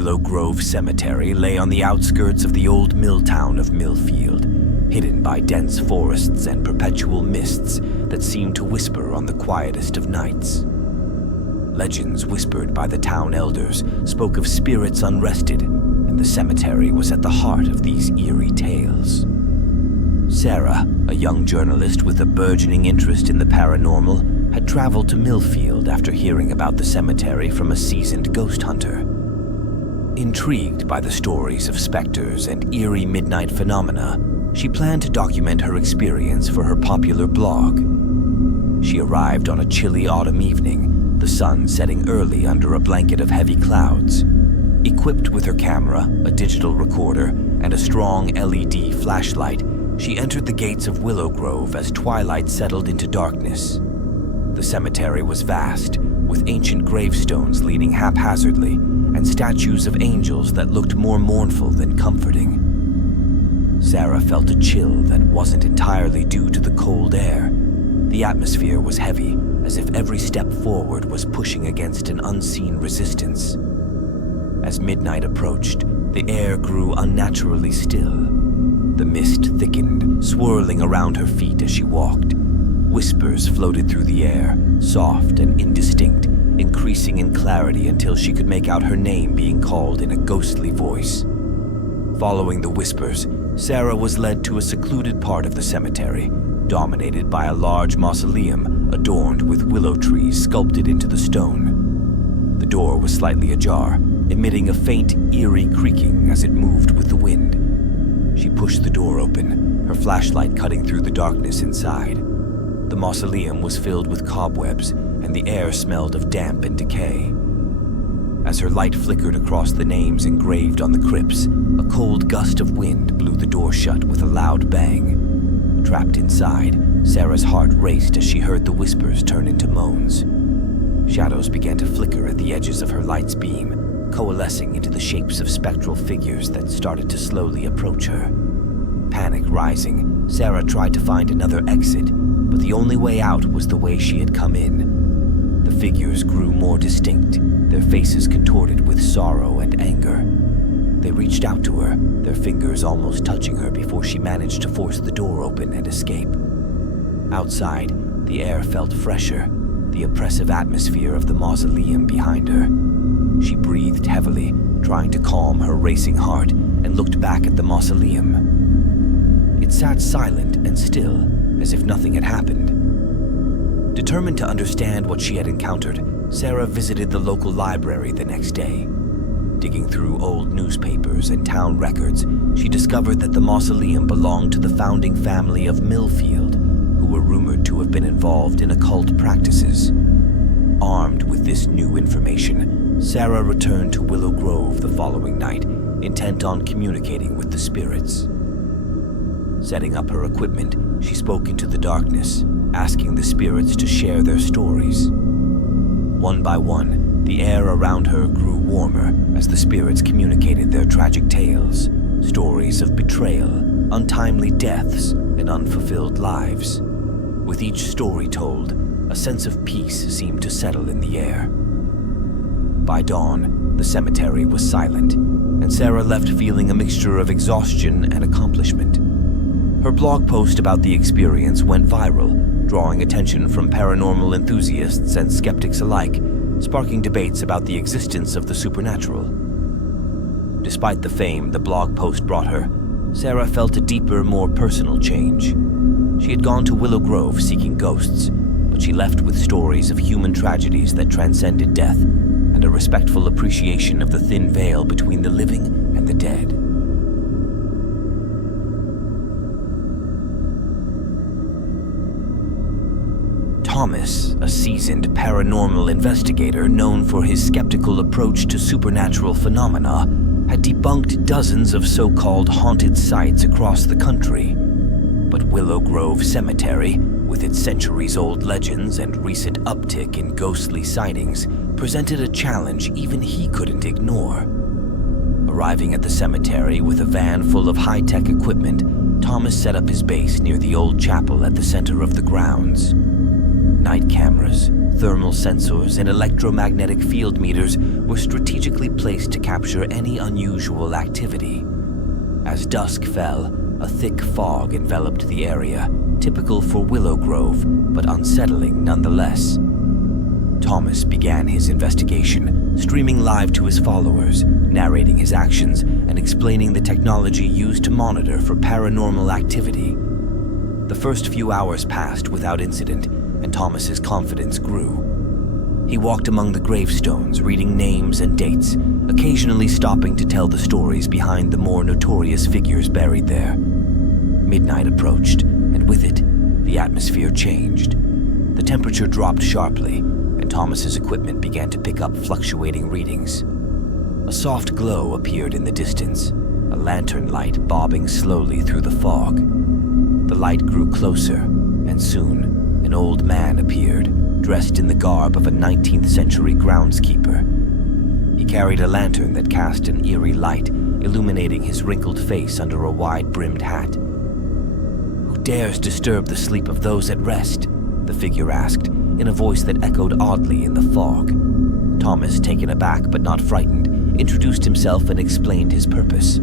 Willow Grove Cemetery lay on the outskirts of the old mill town of Millfield, hidden by dense forests and perpetual mists that seemed to whisper on the quietest of nights. Legends whispered by the town elders spoke of spirits unrested, and the cemetery was at the heart of these eerie tales. Sarah, a young journalist with a burgeoning interest in the paranormal, had traveled to Millfield after hearing about the cemetery from a seasoned ghost hunter. Intrigued by the stories of specters and eerie midnight phenomena, she planned to document her experience for her popular blog. She arrived on a chilly autumn evening, the sun setting early under a blanket of heavy clouds. Equipped with her camera, a digital recorder, and a strong LED flashlight, she entered the gates of Willow Grove as twilight settled into darkness. The cemetery was vast, with ancient gravestones leaning haphazardly and statues of angels that looked more mournful than comforting. Sarah felt a chill that wasn't entirely due to the cold air. The atmosphere was heavy, as if every step forward was pushing against an unseen resistance. As midnight approached, the air grew unnaturally still. The mist thickened, swirling around her feet as she walked. Whispers floated through the air, soft and indistinct, increasing in clarity until she could make out her name being called in a ghostly voice. Following the whispers, Sarah was led to a secluded part of the cemetery, dominated by a large mausoleum adorned with willow trees sculpted into the stone. The door was slightly ajar, emitting a faint, eerie creaking as it moved with the wind. She pushed the door open, her flashlight cutting through the darkness inside. The mausoleum was filled with cobwebs, and the air smelled of damp and decay. As her light flickered across the names engraved on the crypts, a cold gust of wind blew the door shut with a loud bang. Trapped inside, Sarah's heart raced as she heard the whispers turn into moans. Shadows began to flicker at the edges of her light's beam, coalescing into the shapes of spectral figures that started to slowly approach her. Panic rising, Sarah tried to find another exit, but the only way out was the way she had come in. The figures grew more distinct, their faces contorted with sorrow and anger. They reached out to her, their fingers almost touching her before she managed to force the door open and escape. Outside, the air felt fresher, the oppressive atmosphere of the mausoleum behind her. She breathed heavily, trying to calm her racing heart, and looked back at the mausoleum. It sat silent and still, as if nothing had happened. Determined to understand what she had encountered, Sarah visited the local library the next day. Digging through old newspapers and town records, she discovered that the mausoleum belonged to the founding family of Millfield, who were rumored to have been involved in occult practices. Armed with this new information, Sarah returned to Willow Grove the following night, intent on communicating with the spirits. Setting up her equipment, she spoke into the darkness, asking the spirits to share their stories. One by one, the air around her grew warmer as the spirits communicated their tragic tales, stories of betrayal, untimely deaths, and unfulfilled lives. With each story told, a sense of peace seemed to settle in the air. By dawn, the cemetery was silent, and Sarah left feeling a mixture of exhaustion and accomplishment. Her blog post about the experience went viral, drawing attention from paranormal enthusiasts and skeptics alike, sparking debates about the existence of the supernatural. Despite the fame the blog post brought her, Sarah felt a deeper, more personal change. She had gone to Willow Grove seeking ghosts, but she left with stories of human tragedies that transcended death and a respectful appreciation of the thin veil between the living and the dead. Thomas, a seasoned paranormal investigator known for his skeptical approach to supernatural phenomena, had debunked dozens of so-called haunted sites across the country. But Willow Grove Cemetery, with its centuries-old legends and recent uptick in ghostly sightings, presented a challenge even he couldn't ignore. Arriving at the cemetery with a van full of high-tech equipment, Thomas set up his base near the old chapel at the center of the grounds. Night cameras, thermal sensors and electromagnetic field meters were strategically placed to capture any unusual activity. As dusk fell, a thick fog enveloped the area, typical for Willow Grove, but unsettling nonetheless. Thomas began his investigation, streaming live to his followers, narrating his actions and explaining the technology used to monitor for paranormal activity. The first few hours passed without incident, and Thomas's confidence grew. He walked among the gravestones, reading names and dates, occasionally stopping to tell the stories behind the more notorious figures buried there. Midnight approached, and with it, the atmosphere changed. The temperature dropped sharply, and Thomas's equipment began to pick up fluctuating readings. A soft glow appeared in the distance, a lantern light bobbing slowly through the fog. The light grew closer, and soon, an old man appeared, dressed in the garb of a 19th century groundskeeper. He carried a lantern that cast an eerie light, illuminating his wrinkled face under a wide-brimmed hat. "Who dares disturb the sleep of those at rest?" the figure asked, in a voice that echoed oddly in the fog. Thomas, taken aback but not frightened, introduced himself and explained his purpose.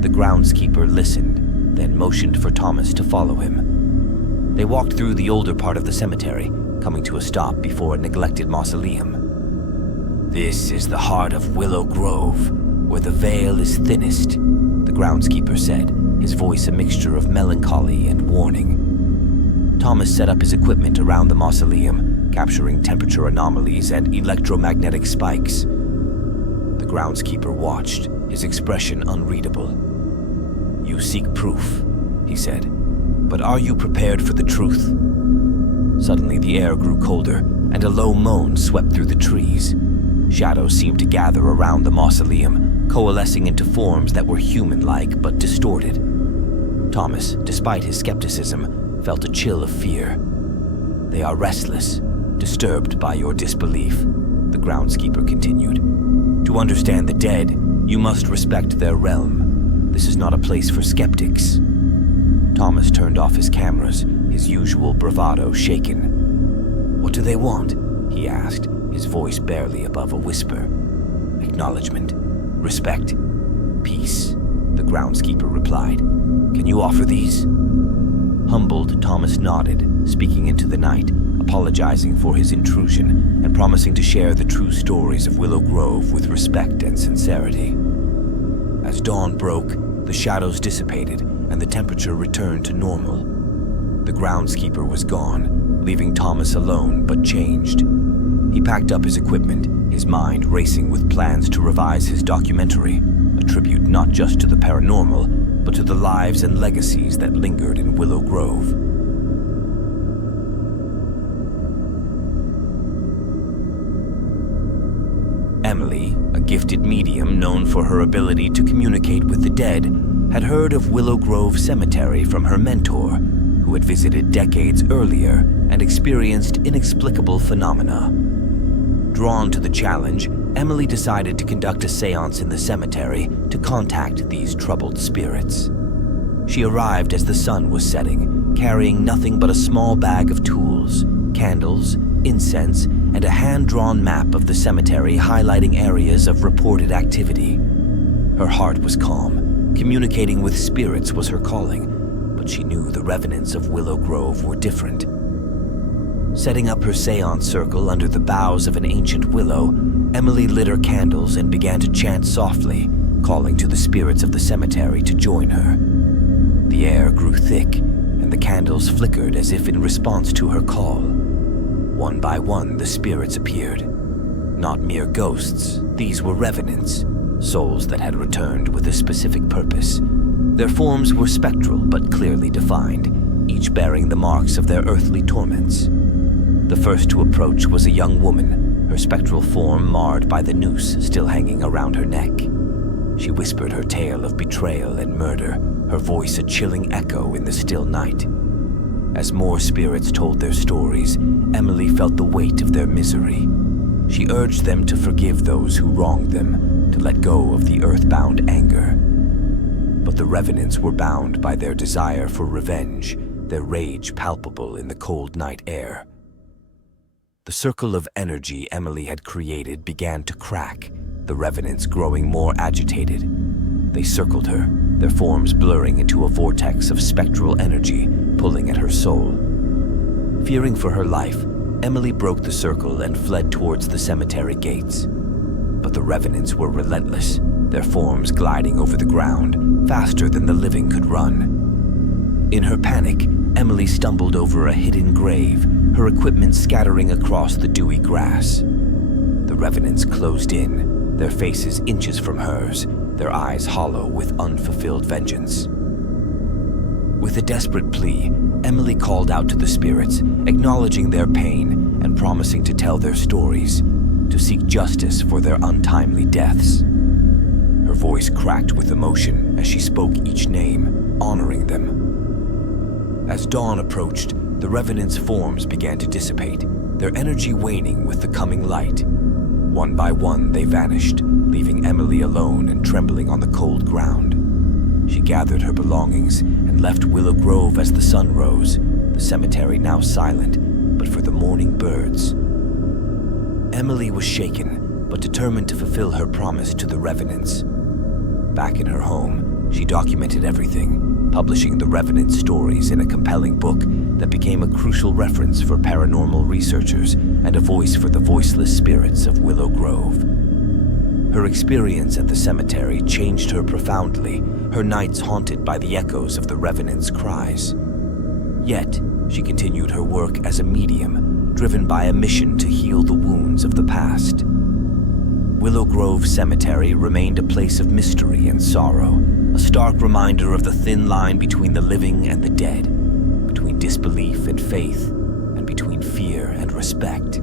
The groundskeeper listened, then motioned for Thomas to follow him. They walked through the older part of the cemetery, coming to a stop before a neglected mausoleum. "This is the heart of Willow Grove, where the veil is thinnest," the groundskeeper said, his voice a mixture of melancholy and warning. Thomas set up his equipment around the mausoleum, capturing temperature anomalies and electromagnetic spikes. The groundskeeper watched, his expression unreadable. "You seek proof," he said, "but are you prepared for the truth?" Suddenly the air grew colder, and a low moan swept through the trees. Shadows seemed to gather around the mausoleum, coalescing into forms that were human-like but distorted. Thomas, despite his skepticism, felt a chill of fear. "They are restless, disturbed by your disbelief," the groundskeeper continued. "To understand the dead, you must respect their realm. This is not a place for skeptics." Thomas turned off his cameras, his usual bravado shaken. "What do they want?" he asked, his voice barely above a whisper. "Acknowledgement, respect, peace," the groundskeeper replied. "Can you offer these?" Humbled, Thomas nodded, speaking into the night, apologizing for his intrusion and promising to share the true stories of Willow Grove with respect and sincerity. As dawn broke, the shadows dissipated and the temperature returned to normal. The groundskeeper was gone, leaving Thomas alone but changed. He packed up his equipment, his mind racing with plans to revise his documentary, a tribute not just to the paranormal, but to the lives and legacies that lingered in Willow Grove. Emily, a gifted medium known for her ability to communicate with the dead, had heard of Willow Grove Cemetery from her mentor, who had visited decades earlier and experienced inexplicable phenomena. Drawn to the challenge, Emily decided to conduct a seance in the cemetery to contact these troubled spirits. She arrived as the sun was setting, carrying nothing but a small bag of tools, candles, incense, and a hand-drawn map of the cemetery highlighting areas of reported activity. Her heart was calm. Communicating with spirits was her calling, but she knew the Revenants of Willow Grove were different. Setting up her seance circle under the boughs of an ancient willow, Emily lit her candles and began to chant softly, calling to the spirits of the cemetery to join her. The air grew thick, and the candles flickered as if in response to her call. One by one, the spirits appeared. Not mere ghosts, these were revenants, souls that had returned with a specific purpose. Their forms were spectral but clearly defined, each bearing the marks of their earthly torments. The first to approach was a young woman, her spectral form marred by the noose still hanging around her neck. She whispered her tale of betrayal and murder, her voice a chilling echo in the still night. As more spirits told their stories, Emily felt the weight of their misery. She urged them to forgive those who wronged them, to let go of the earthbound anger. But the Revenants were bound by their desire for revenge, their rage palpable in the cold night air. The circle of energy Emily had created began to crack, the revenants growing more agitated. They circled her, their forms blurring into a vortex of spectral energy, pulling at her soul. Fearing for her life, Emily broke the circle and fled towards the cemetery gates. But the revenants were relentless, their forms gliding over the ground, faster than the living could run. In her panic, Emily stumbled over a hidden grave, her equipment scattering across the dewy grass. The revenants closed in, their faces inches from hers, their eyes hollow with unfulfilled vengeance. With a desperate plea, Emily called out to the spirits, acknowledging their pain and promising to tell their stories, to seek justice for their untimely deaths. Her voice cracked with emotion as she spoke each name, honoring them. As dawn approached, the revenants' forms began to dissipate, their energy waning with the coming light. One by one, they vanished, leaving Emily alone and trembling on the cold ground. She gathered her belongings and left Willow Grove as the sun rose, the cemetery now silent, but for the morning birds. Emily was shaken, but determined to fulfill her promise to the revenants. Back in her home, she documented everything, publishing the revenant stories in a compelling book that became a crucial reference for paranormal researchers and a voice for the voiceless spirits of Willow Grove. Her experience at the cemetery changed her profoundly, her nights haunted by the echoes of the revenants' cries. Yet, she continued her work as a medium, driven by a mission to heal the wounds of the past. Willow Grove Cemetery remained a place of mystery and sorrow, a stark reminder of the thin line between the living and the dead, between disbelief and faith, and between fear and respect.